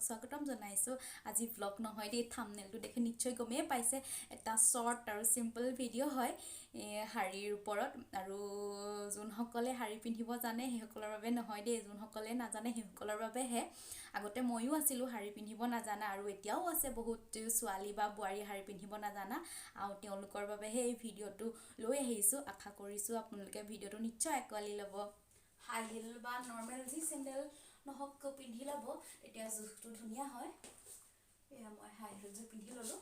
স্বাগতম জনাইছোঁ আজি ব্লগ নহয় দেই থাম্বনেলটো দেখি নিশ্চয় গমেই পাইছে এটা শৰ্ট আৰু সিম্পল ভিডিঅ' হয় শাৰীৰ ওপৰত আৰু যোনসকলে শাৰী পিন্ধিব জানে সেইসকলৰ বাবে নহয় দেই যোনসকলে নাজানে সেইসকলৰ বাবেহে আগতে ময়ো আছিলোঁ শাৰী পিন্ধিব নাজানা আৰু এতিয়াও আছে বহুত ছোৱালী বা বোৱাৰী শাৰী পিন্ধিব নাজানা আৰু তেওঁলোকৰ বাবেহে এই ভিডিঅ'টো লৈ আহিছোঁ আশা কৰিছোঁ আপোনালোকে ভিডিঅ'টো নিশ্চয় আকোৱালি ল'ব হাই হিল বা নৰ্মেল যি চেণ্ডেল নহওক পিন্ধি ল'ব তেতিয়া জোখটো ধুনীয়া হয় এয়া মই হাই হিলযোৰ পিন্ধি ল'লোঁ